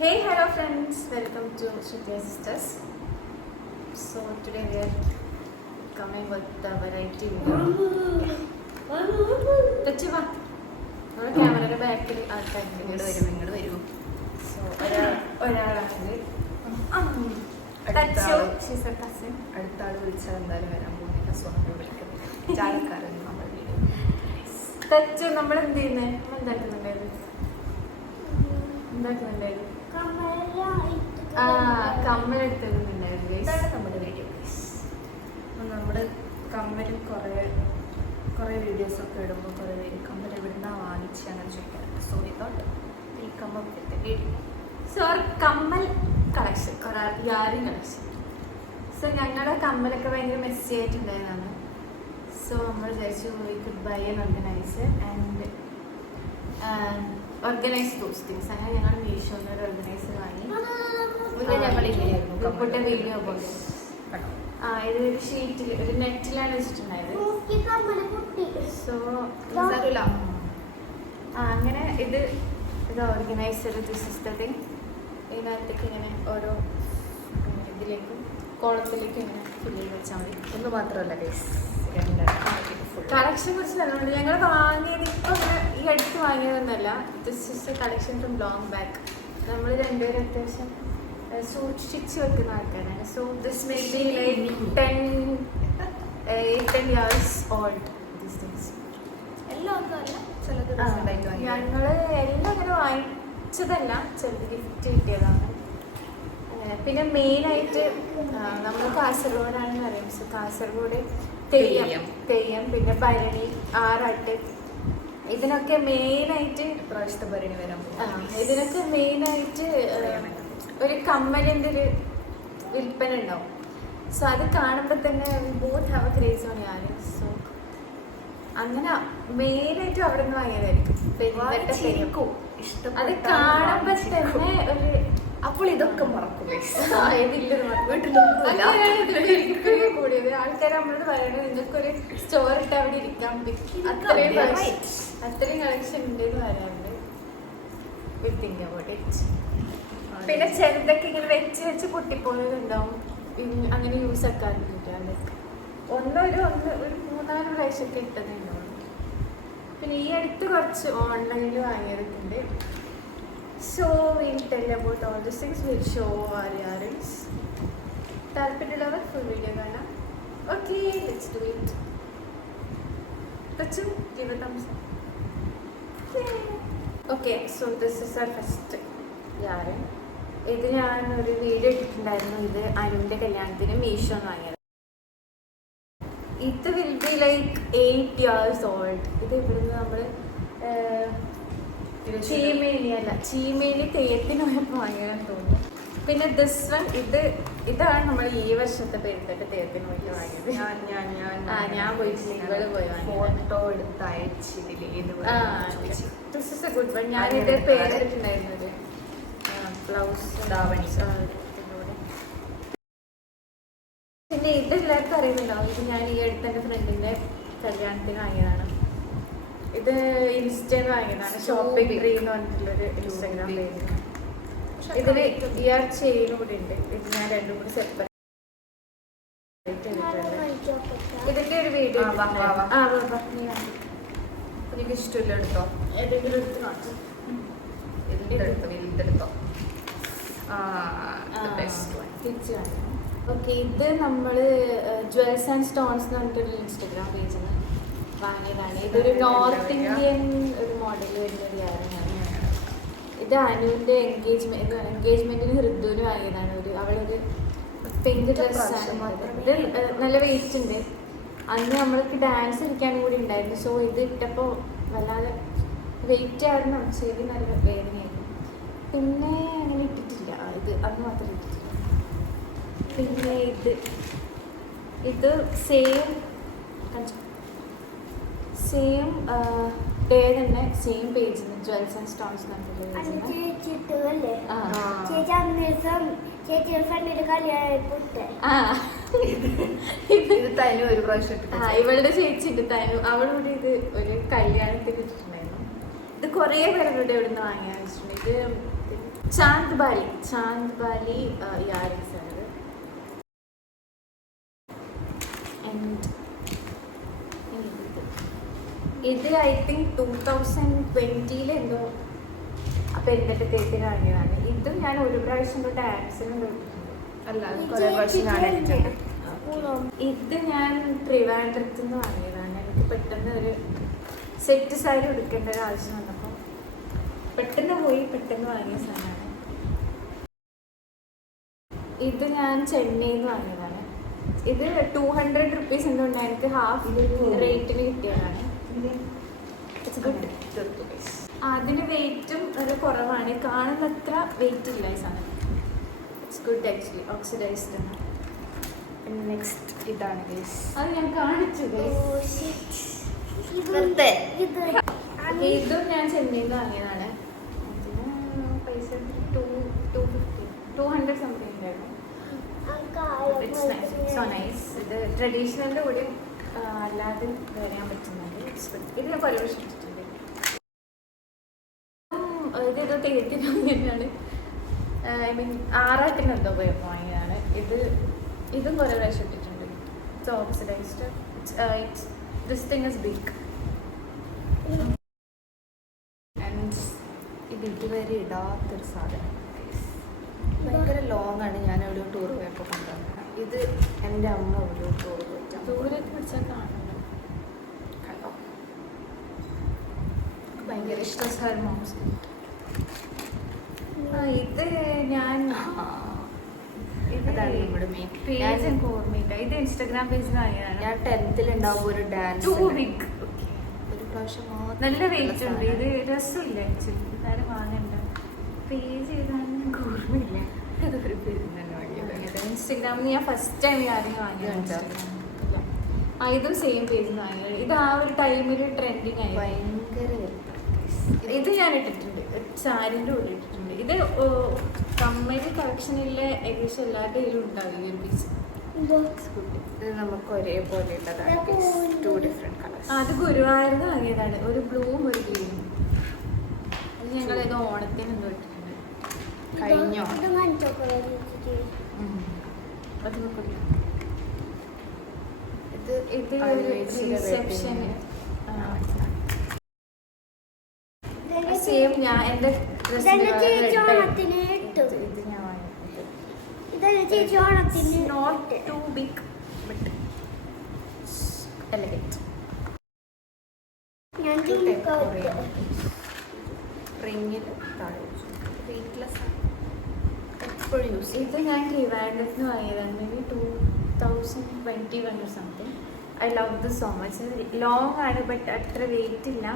Hey, hello friends, welcome to Shruti Sisters. So today we are coming with a variety video. Tachiva. നമ്മുടെ ക്യാമറയുടെ ബാക്കിൽ ആൾക്കാരുണ്ട്. ഇങ്ങോട്ട് വരൂ. സോ ഒരാളാണ് അടുത്ത ആൾ വിളിച്ചാൽ എന്തായാലും വരാൻ പോകുന്നില്ല. സോ നമ്മൾ വിളിക്കുന്നത് ചായക്കാരൻ നമ്മൾ ടച്ച്. നമ്മൾ എന്ത് ചെയ്യുന്നത്? എന്താക്കുന്നുണ്ടായിരുന്നു? കമ്മലെടുത്തിട്ടുണ്ടായിരുന്നു. നമ്മുടെ വീഡിയോ നമ്മുടെ കമ്മൽ കുറേ വീഡിയോസൊക്കെ ഇടുമ്പോൾ കുറേ പേര് കമ്മൽ എവിടുന്നാണ് വാങ്ങിച്ച് അങ്ങനെ ചോദിക്കാറുണ്ട്. സോ വിതൗട്ട് ഈ കമ്മൽ വീഡിയോ സോ കമ്മൽ കളക്ഷൻ യാരിങ് കളക്ഷൻ. സോ ഞങ്ങളുടെ കമ്മലൊക്കെ ഭയങ്കര മെസ്സി ആയിട്ടുണ്ടായതാണ്. സോ നമ്മൾ വിചാരിച്ചു we could buy and organise those things. അങ്ങനെ ഞങ്ങൾ മീഷോന്ന് ഒരു ഓർഗനൈസർ വാങ്ങി. വീഡിയോ പോലെ ഇതൊരു ഷീറ്റിൽ ഒരു നെറ്റിലാണ് വെച്ചിട്ടുണ്ടായത്. സോ അങ്ങനെ ഇത് organiser this is the thing. ഇതിനകത്തേക്ക് ഇങ്ങനെ ഓരോ ഇതിലേക്കും കോളത്തിലേക്കും ഇങ്ങനെ ഫില്ല് ചെയ്ത് വെച്ചാൽ മതി. ഒന്ന് മാത്രമല്ല കളക്ഷൻ കുറിച്ച് നല്ലോണ്ട്. ഞങ്ങൾ വാങ്ങിയത് ഇപ്പൊ ഈ അടുത്ത് വാങ്ങിയതൊന്നല്ല. This is a collection from long back. നമ്മൾ രണ്ടുപേരും അത്യാവശ്യം സൂക്ഷിച്ച് വെക്കുന്ന ആൾക്കാരാണ്. So this may be like 10 years old these things. എല്ലാം ഒന്നുമല്ല, ചിലത് ഞങ്ങൾ എല്ലാം അങ്ങനെ വാങ്ങിച്ചതല്ല, ചിലത് ഗിഫ്റ്റ് കിട്ടിയതാണ്. പിന്നെ മെയിനായിട്ട് നമ്മൾ കാസർഗോഡാണെന്ന് അറിയാം. സോ കാസർഗോഡ് തെയ്യം പിന്നെ ഭരണി, ആറാട്ട്, ഇതിനൊക്കെ മെയിനായിട്ട് പ്രാവശ്യത്തെ ഭരണി വരാൻ പോകും. ഇതിനൊക്കെ മെയിനായിട്ട് ഒരു കമ്മലിൻ്റെ ഒരു വിൽപ്പന ഉണ്ടാവും. സോ അത് കാണുമ്പോൾ തന്നെ both have a craze on earring. So അങ്ങനെ മെയിനായിട്ട് അവിടെ നിന്ന് വാങ്ങിയതായിരിക്കും. അത് കാണുമ്പോൾ തന്നെ ഒരു അപ്പോൾ ഇതൊക്കെ മറക്കും. കൂടിയത് ആൾക്കാർ നമ്മളോട് പറയണത് നിങ്ങൾക്കൊരു സ്റ്റോർ ഇട്ട് അവിടെ ഇരിക്കാൻ പറ്റും. അത്രയും കളക്ഷൻ ഉണ്ടെന്ന് പറയാറുണ്ട്. Think about it. പിന്നെ ചെറുതൊക്കെ ഇങ്ങനെ വെച്ച് പൊട്ടിപ്പോകുന്നതുണ്ടാവും. അങ്ങനെ യൂസ് ആക്കാറുണ്ട്. ഒരു 3-4 പ്രാവശ്യമൊക്കെ ഇട്ടതുണ്ടാവും. പിന്നെ ഈ അടുത്ത് കുറച്ച് ഓൺലൈനിൽ വാങ്ങിയതൊക്കെ. So we'll tell about all these things. We'll show our earrings. താല്പര്യമുള്ളവർ ഫുൾ വീഡിയോ കാണാം. Okay, let's do it. Let's give a thumbs up. Okay, so this is our first earring. ഇത് ഞാൻ ഒരു വീഡിയോ ഇട്ടിട്ടുണ്ടായിരുന്നു. ഇത് അനുവിൻ്റെ കല്യാണത്തിന് മീഷോ വാങ്ങിയത്. ഇത് will be like 8 years old. ഇത് ഇവിടുന്ന് നമ്മൾ ചീമേനി തെയ്യത്തിന് പോയപ്പോൾ വാങ്ങിയാൽ തോന്നുന്നു. പിന്നെ ദിസ് വൺ ഇതാണ് നമ്മൾ ഈ വർഷത്തെ പെരുന്നിട്ട് തെയ്യത്തിന് പോയിട്ട് വാങ്ങിയത്. ഞാൻ പോയിട്ടില്ല, ഇവള് പോയി ഫോട്ടോ എടുത്ത് this is A good one. ഞാൻ ഇത് പേരിട്ടുണ്ടായിരുന്നത് ബ്ലൗസ് ധാവണി. പിന്നെ ഇത് എല്ലാവർക്കും അറിയുന്നുണ്ടാവും. ഇത് ഞാൻ ഈ അടുത്ത് എൻ്റെ ഫ്രണ്ടിൻ്റെ കല്യാണത്തിന് വാങ്ങിയതാണ്. ഇത് ഇൻസ്റ്റന്ന് വാങ്ങിയതാണ്. ഷോപ്പിംഗ് ട്രീ എന്ന് പറഞ്ഞിട്ടുള്ളൊരു ഇൻസ്റ്റാഗ്രാം പേജ്. ഇതിന് ഇയർ ചെയിൻ കൂടി ഉണ്ട്. ഇത് ഞാൻ രണ്ടും കൂടി സെപ്പറേറ്റ് ഇതിന്റെ ഒരു വീഡിയോ. എനിക്ക് ഇഷ്ടമില്ല, എടുത്തോ. ഏതെങ്കിലും എടുത്ത് കാണിച്ചു. വലുതെടുത്തോ. ഓക്കെ, ഇത് നമ്മൾ ജ്വൽസ് ആൻഡ് സ്റ്റോൺസ് എന്ന് പറഞ്ഞിട്ടൊരു ഇൻസ്റ്റാഗ്രാം പേജിൽ നിന്ന് വാങ്ങിയതാണ്. ഇതൊരു നോർത്ത് ഇന്ത്യൻ ഒരു മോഡൽ വരുന്നൊരു യാറാണ്. ഇത് അനുവിൻ്റെ എൻഗേജ്മെന്റിന് ഹൃദുവിന് വാങ്ങിയതാണ്. അവളൊരു പിങ്ക് ഡ്രസ്സാണ്. ഇത് നല്ല വെയിറ്റ് ഉണ്ട്. അന്ന് നമ്മൾക്ക് ഡാൻസ് കളിക്കാനും കൂടി ഉണ്ടായിരുന്നു. സോ ഇത് ഇട്ടപ്പോൾ വല്ലാതെ വെയിറ്റ് ആയിരുന്നു. ചെവി നല്ല വേദനയായിരുന്നു. പിന്നെ അങ്ങനെ ഇട്ടിട്ടില്ല. ഇത് അന്ന് മാത്രം ഇട്ടിട്ടില്ല. പിന്നെ ഇത് സെയിം ഡേ തന്നെ സെയിം പേജിൽ നിന്ന് ജ്വൽസ് ആൻഡ് സ്റ്റോൺസ് ഇവളുടെ ചേച്ചിട്ട് തനു അവളോട് ഇത് ഒരു കല്യാണത്തിന് ഇട്ടിട്ടുണ്ടായിരുന്നു. ഇത് കുറേ പേരുടെ ഇവിടെ നിന്ന് വാങ്ങിയാൽ വെച്ചിട്ടുണ്ട്. ഇത് ചാന്ദ് ബാലി ഇയാരിങ്സ് ആണ്. ഇത് ഐ തിങ്ക് 2020 എന്തോ അപ്പം എന്നിട്ട് തേച്ച് കഴിഞ്ഞതാണ്. ഇതും ഞാൻ ഒരു പ്രാവശ്യം തൊട്ട് ആക്സിഡന്റ് തൊട്ടിട്ടുണ്ട്. ഇത് ഞാൻ ട്രിവാൻഡ്രത്ത് നിന്ന് വാങ്ങിയതാണ്. എനിക്ക് പെട്ടെന്ന് ഒരു സെറ്റ് സാരി എടുക്കേണ്ട ഒരു ആവശ്യം വന്നപ്പോൾ പെട്ടെന്ന് വാങ്ങിയ സാധനമാണ്. ഇത് ഞാൻ ചെന്നൈയിൽ നിന്ന് വാങ്ങിയതാണ്. ഇത് 200 rupees എന്തുകൊണ്ട് എനിക്ക് ഹാഫ് റേറ്റിന് കിട്ടിയതാണ്. അതിന് വെയിറ്റും ഒരു കുറവാണ്, കാണുന്നത്ര വെയിറ്റ് ഇല്ല ഈ സാധനം. ഇറ്റ്സ് ഗുഡ് ആക്ച്വലി, ഓക്സിഡൈസ്ഡ് ആണ്. നെക്സ്റ്റ് ഇതാണ് ഗൈസ്, അത് ഞാൻ കാണിച്ചു. ഇതും ഞാൻ ചെന്നൈയിൽ നിന്ന് വാങ്ങിയതാണ്. അതിന് പൈസ 200 സംതിങ് ഉണ്ടായിരുന്നു. So nice. ഇത് ട്രഡീഷണലിൻ്റെ കൂടെ അല്ലാതെ വരാൻ പറ്റുന്നുണ്ട്. ഇത് ഞാൻ പല വർഷം ഇട്ടിട്ടുണ്ട്. ഇതേതോ തേക്കിന് തന്നെയാണ്, ഐ മീൻ 6 എന്തോ പോയി വാങ്ങിയതാണ്. ഇതും കുറേ പ്രാവശ്യം ഇട്ടിട്ടുണ്ട്. It's oxidised. This thing is big. And ഇത് ഇതുവരെ ഇടാത്തൊരു സാധനം, ഭയങ്കര ലോങ് ആണ്. ഞാൻ എവിടെയോ ടൂർ പോയപ്പോൾ കൊണ്ടുവന്നത്. ഇത് എൻ്റെ അമ്മ എവിടെയോ ടൂർ പോയിട്ടാണ്. ദൂരത്ത് വെച്ചാൽ കാണുന്നു. കണ്ടോ, ഭയങ്കര ഇഷ്ടം മോംസ്. ഇത് ഞാൻ ഇതാണ് നമ്മുടെ മെയിൻ പേജ്. എനിക്ക് ഓർമ്മയില്ല. ഇത് ഇൻസ്റ്റാഗ്രാം പേജിൽ വാങ്ങിയതാണ്. ഞാൻ 10th ഉണ്ടാവുമ്പോൾ ഒരു ഡാൻസ് ഒരു പ്രാവശ്യം നല്ല വെയിറ്റ് ഉണ്ട്. ഇത് രസമില്ല ആക്ച്വലി. ഇതാരും വാങ്ങണ്ട. പേജ് ചെയ്താണ് എനിക്ക് ഓർമ്മയില്ല. അതൊരു പേര് തന്നെ വാങ്ങിയത്. ഇൻസ്റ്റാഗ്രാമിൽ ഞാൻ ഫസ്റ്റ് ടൈം ആരെങ്കിലും വാങ്ങിയത്. ഇതും സെയിം പേജിൽ വാങ്ങിയത്. ഇത് ആ ഒരു ടൈമിൽ ട്രെൻഡിങ് ആയി, ഭയങ്കര. ഇത് ഞാൻ ഇട്ടിട്ടുണ്ട്, സാരിൻ്റെ കൂടെ ഇട്ടിട്ടുണ്ട്. ഇത് കമ്മല് കളക്ഷനിലെ ഏകദേശം എല്ലാ കയ്യിലും ഉണ്ടാവും ഈ ഒരു പീസ്. ഇത് നമുക്ക് ഒരേപോലെ ഉള്ളതാണ്, 2 ഡിഫറെൻറ്റ് കളേഴ്സ്. അത് ഗുരുവായൂരിൽ വാങ്ങിയതാണ്, ഒരു ബ്ലൂവും ഒരു ഗ്രീനും. അത് ഞങ്ങൾ ഇത് ഓണത്തിന് എന്തോ ഇട്ടിട്ടുണ്ട്. കഴിഞ്ഞോ അത് നോക്കില്ല. ഇത് റിസപ്ഷന് സെയിം. ഞാൻ എൻ്റെ not too big but elegant. റിങ്ങിൽ എപ്പോഴും യൂസ്. ഇത് ഞാൻ ട്രിവാൻഡ്രത്ത് നിന്ന് വാങ്ങിയതാണ്. May be 2021 something. I love this so much. Long ആണ്, ബട്ട് അത്ര വെയിറ്റ് ഇല്ല.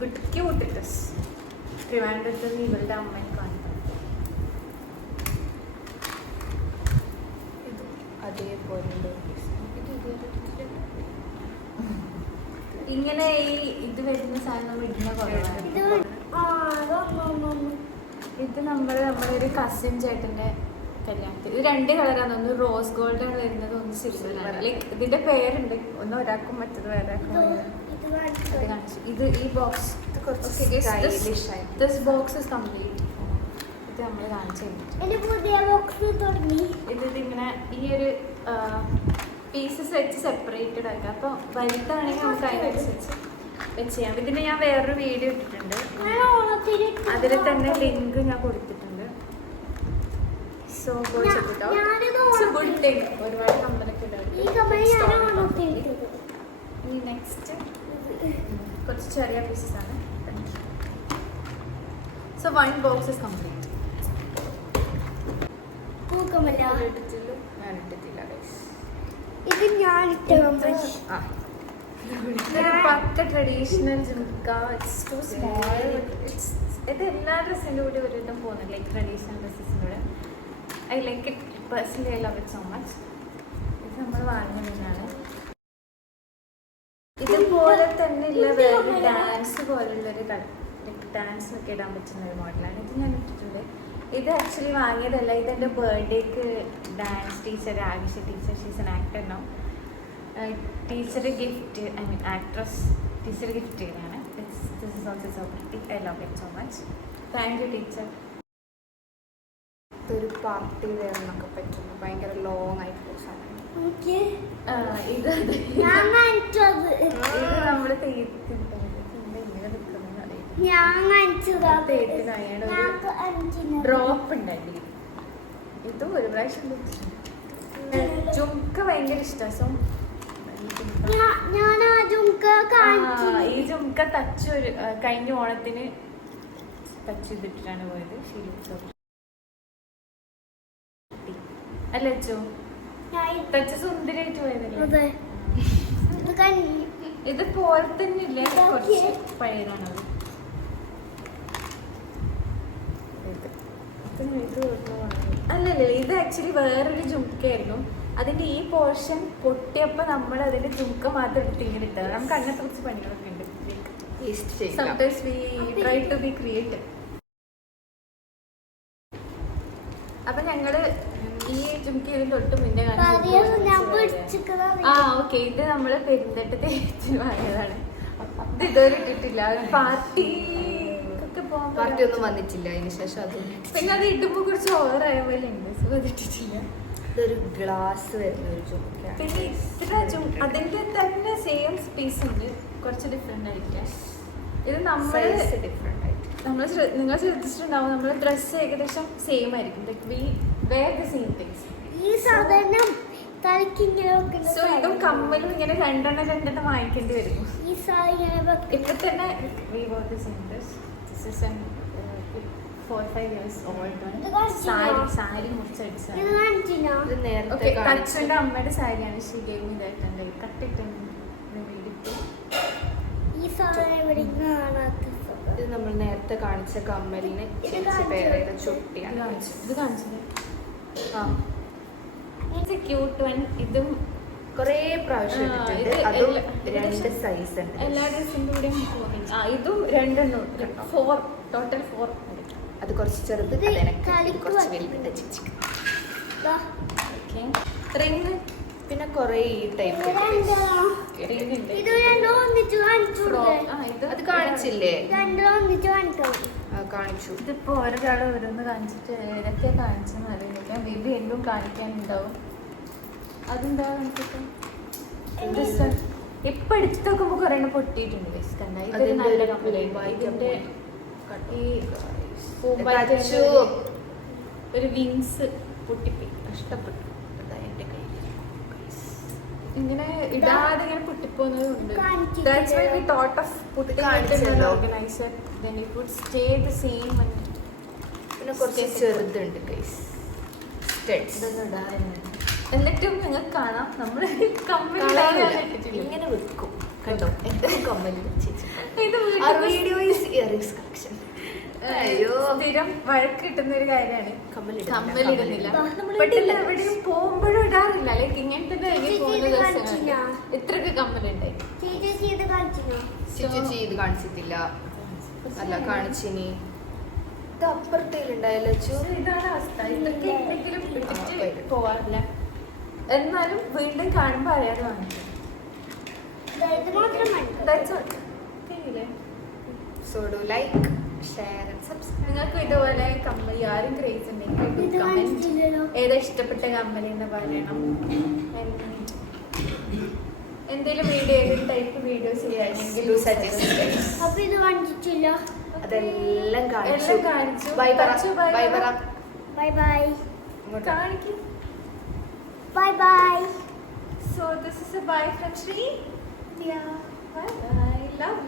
Good cute it is. ട്രിവാൻഡ്രത്ത് നിന്ന് ഇവളുടെ അമ്മയെ കാണിക്കാം. ഇത് അതേപോലെ ഇങ്ങനെ ഇത് വരുന്ന സാധനം ഇടുന്ന കുറവാണ്. ഇത് നമ്മുടെ ഒരു കസിൻ ചേട്ടൻ്റെ കല്യാണത്തിൽ. ഇത് 2 കളറാണ്. ഒന്ന് റോസ് ഗോൾഡ് ആണ് വരുന്നത്, ഒന്ന് സിൽവർ ആണ്. ലൈക്ക് ഇതിന്റെ പേരുണ്ട്, ഒന്ന് ഒരാൾക്കും മറ്റത് വേറെ കാണിച്ചു. ഇത് ഈ box this box is complete. ഇത് നമ്മൾ കാണിച്ചു ഇതിങ്ങനെ ഈ ഒരു പീസസ് വെച്ച് സെപ്പറേറ്റഡ് ആക്കാം. അപ്പോൾ വലുതാണെങ്കിൽ നമുക്ക് അതിനനുസരിച്ച് വെച്ച് ചെയ്യാം. ഇതിന് ഞാൻ വേറൊരു വീഡിയോ ഇട്ടിട്ടുണ്ട്, അതിൽ തന്നെ ലിങ്ക് ഞാൻ കൊടുത്തിട്ടുണ്ട്. So good thing. ഒരുപാട് കമ്പലൊക്കെ ഉണ്ടാവും. ഇനി നെക്സ്റ്റ് കുറച്ച് ചെറിയ പീസസ് ആണ്. So 1 box is complete. ഇത് ഞാൻ പക്ക traditional jhumka. It's too small. ഇത് എല്ലാ ഡ്രസ്സിൻ്റെ കൂടെ ഒരിടം പോകുന്നത്, ലൈക്ക് ട്രഡീഷണൽ ഡ്രസ്സസിൻ്റെ കൂടെ. I like it personally. I love it so much. ഇത് നമ്മൾ വാങ്ങുന്നതാണ്. ഇതുപോലെ തന്നെ ഉള്ള വേറെ ഡാൻസ് പോലുള്ളൊരു ഡാൻസ് ഒക്കെ ഇടാൻ പറ്റുന്ന ഒരു മോഡലാണ്. ഇത് ഞാൻ ഇട്ടിട്ടുണ്ട്. ഇത് ആക്ച്വലി വാങ്ങിയതല്ല, ഇതെൻ്റെ ബർത്ത്ഡേക്ക് dance teacher, Avisha teacher, she's an actor no, teacher gift, I mean actress teacher gift ചെയ്തതാണ്. This is also so pretty. I love it so much. Thank you teacher. ഇതൊരു പാർട്ടി വെയർ എന്നൊക്കെ പറ്റുന്നു. ഭയങ്കര ലോങ് ആയിട്ടുള്ള സാധനം. ഇത് നമ്മള് ഡ്രോപ്പ് ഉണ്ടായി. ഇതും ഒരു പ്രാവശ്യം ജുംക്ക ഭയങ്കര ഇഷ്ടമാണ്. സോ ഈ ജുംക്ക ടച്ച് ഒരു കഴിഞ്ഞ ഓണത്തിന് ടച്ച് ചെയ്തിട്ടാണ് പോയത്. അല്ല അച്ചോ, ടച്ച് സുന്ദരിയായിട്ട് പോയതല്ലേ. ഇത് പോലെ തന്നെ ഇല്ലേ, കുറച്ച് പഴയതാണ്. അല്ലല്ലേ, ഇത് ആക്ച്വലി വേറൊരു ജുംക്കയായിരുന്നു. അതിന്റെ ഈ പോർഷൻ പൊട്ടിയപ്പോ നമ്മൾ അതിന്റെ ജുംക്ക മാത്രം എടുത്ത് ഇങ്ങനെ ഇട്ടത്. നമുക്ക് അങ്ങനത്തെ കുറച്ച് പണികളൊക്കെ ഉണ്ട്. Sometimes we try to be creative. അപ്പൊ ഞങ്ങള് ഈ ജുംക്കയിൽ തൊട്ട് മുന്നേ ഓക്കെ, ഇത് നമ്മള് പെരുന്തട്ട് തേച്ച് വാങ്ങിയതാണ്. ഇത് ഇതുവരെ ഇട്ടിട്ടില്ല. പാർട്ടി പാർട്ടി ഒന്നും വന്നിട്ടില്ല അതിന് ശേഷം. അത് പിന്നെ അത് ഇടുമ്പോ കുറച്ച് ഓവറായ പോലെ ഉണ്ട്. സോ അത് ഇട്ടിട്ടില്ല. ഇതൊരു ഗ്ലാസ് വരുന്ന ഒരു ജുംക്കയാണ്. പിന്നെ ഇത്ര അതിന്റെ തന്നെ സെയിം സ്പേസ് ഉണ്ട്, കുറച്ച് ഡിഫറെന്റ് ആയിരിക്കാം. ഇത് നമ്മൾ നിങ്ങൾ ശ്രദ്ധിച്ചിട്ടുണ്ടാവും, നമ്മുടെ ഡ്രസ്സ് ഏകദേശം സെയിം ആയിരിക്കും. സോ ഇതും കമ്മലും ഇങ്ങനെ രണ്ടെണ്ണം വാങ്ങിക്കേണ്ടി വരും. ഇപ്പൊ തന്നെ 4-5 years old സാരി മുറിച്ചടിച്ചാൽ ടച്ചിന്റെ അമ്മയുടെ സാരിയാണ്. ഷീഗേമിതായിട്ടുണ്ട് കട്ടിട്ടുണ്ട്. ഇത് നമ്മൾ നേരത്തെ കാണിച്ച കമ്മലിന് വേറെ ചുട്ടിയാണ്. ഇത് കാണിച്ചത് ക്യൂട്ട് വൺ. ഇതും കുറേ പ്രാവശ്യം അതും 2 സൈസ് ഉണ്ട്. എല്ലാ ഡ്രസ്സിന്റെ കൂടെയും ഇതും 2 ടോട്ടൽ 4. അത് കുറച്ച് ചെറുത്, കുറച്ച് വലുതുണ്ട്. റിങ് പിന്നെ കുറേ ഈ ടൈപ്പ് അത് കാണിച്ചില്ലേ? കാണിച്ചു. ഇതിപ്പോ ഓരോരാളും ഓരോന്ന് കാണിച്ചിട്ട് ഏതൊക്കെ കാണിച്ചെന്ന് അറിയില്ല. ബേബി എന്തും കാണിക്കാനുണ്ടാവും. അതെന്താ കാണിച്ചിട്ട് ഇപ്പൊ എടുത്ത് നോക്കുമ്പോ കുറെ പൊട്ടിയിട്ടുണ്ട്. ഇതൊരു നല്ല കമ്പനി. ഒരു വിങ്സ് പൊട്ടിപ്പോയി, കഷ്ടപ്പെട്ടു. ഇങ്ങനെ ഇടാതെ ഇങ്ങനെ പൊട്ടിപ്പോകുന്നതുണ്ട്. That's why we thought of putting it in an organizer. Then it would stay the same. പിന്നെ കുറച്ച് ചെറുതുണ്ട് ഗൈസ്. എന്നിട്ടും നിങ്ങൾക്ക് കാണാം നമ്മൾ ഇങ്ങനെ വെക്കും. കണ്ടോ എന്താ കമ്മൽ സ്ഥിരം വഴക്ക് കിട്ടുന്ന ഒരു കാര്യമാണ് കമ്മലിടുന്നില്ല. പെട്ടെന്ന് എവിടെയും പോകുമ്പോഴും ഇടാറില്ല. ലൈക്ക് ഇങ്ങനത്തെ പോകുന്ന ദിവസം ഇത്രക്ക് കമ്മലുണ്ടായി. ഇത് കാണിച്ചിട്ടില്ല. അല്ല കാണിച്ചിനി. ഇത് അപ്പുറത്തേലുണ്ടായല്ലോ. ഇതാണ് അവസ്ഥ. ഇതൊക്കെ എന്തെങ്കിലും ഇട്ടിട്ട് പോവാറില്ല. എന്നാലും വീണ്ടും കാണുമ്പോ അറിയാതെ വാങ്ങിക്കും. So do like, share and subscribe. നിങ്ങൾക്ക് ഇതുപോലെ കമ്മലി ആരും ക്രേസ് ഉണ്ടെങ്കിൽ ഏതാ ഇഷ്ടപ്പെട്ട കമ്മലി എന്ന് പറയണം. എന്തെങ്കിലും വീഡിയോ ഏതൊരു ടൈപ്പ് വീഡിയോസ് ചെയ്യാമെങ്കിൽ അതെല്ലാം കാണിച്ചു. ബൈ ബൈ കാണിക്കും. Bye bye. So this is a bye from Shri. Yeah. Bye bye. Love.